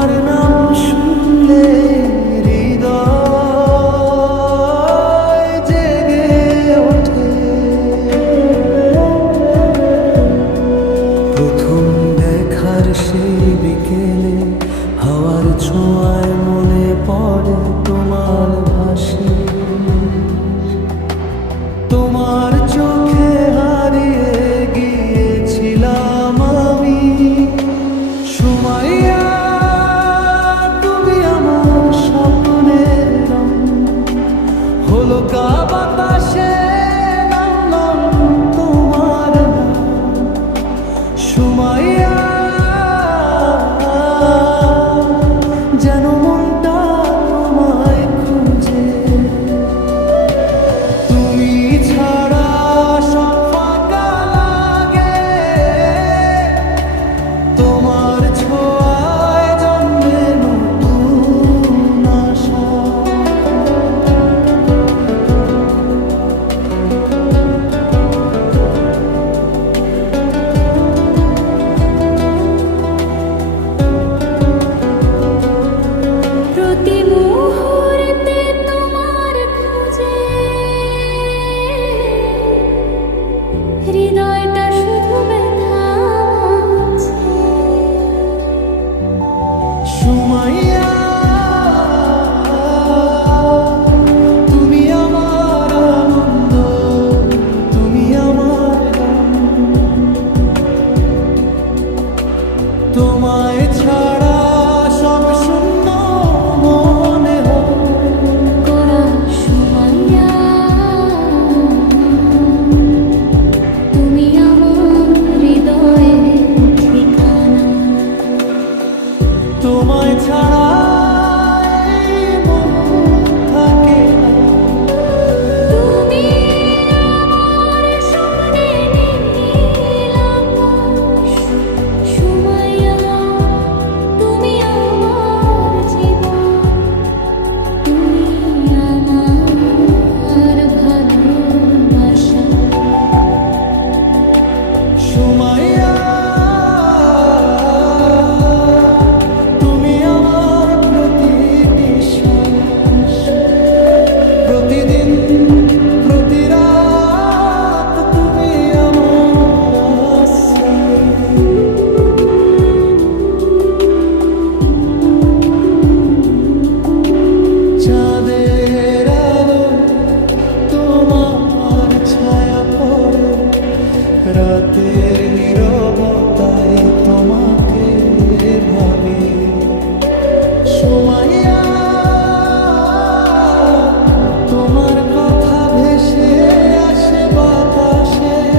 তোমার নাম শুনলে হৃদয় জেগে ওঠে। প্রথম দেখার সেই বিকেলে হাওয়ার ছোঁয়ায় মনে পড়ে তোমার ভাসি। তোমার চোখে হারিয়ে গিয়েছিলাম আমি। সুমাইয়া তুমি আমার স্বপ্নের রং, হলো কা বাতাসে নামলাম তোমার নাম। সুমাইয়া যেন মনটা তোমায় খুঁজে। তুমি ছাড়া সব ফাঁকা লাগে, তোমার ছোঁয়ায় জন্মে নতুন আশা। প্রতি মুহূর্তে তোমার খোঁজে হৃদয়টা শুধু ব্যথাছে। সুমাইয়া তুমি আমার আনন্দ, তুমি আমার গান। তোমায় ছাড়া সব শূন্য মনে হয়। কোরা সুমাইয়া তুমি আমার হৃদয়ের ঠিকানা। তোমায় ছাড়া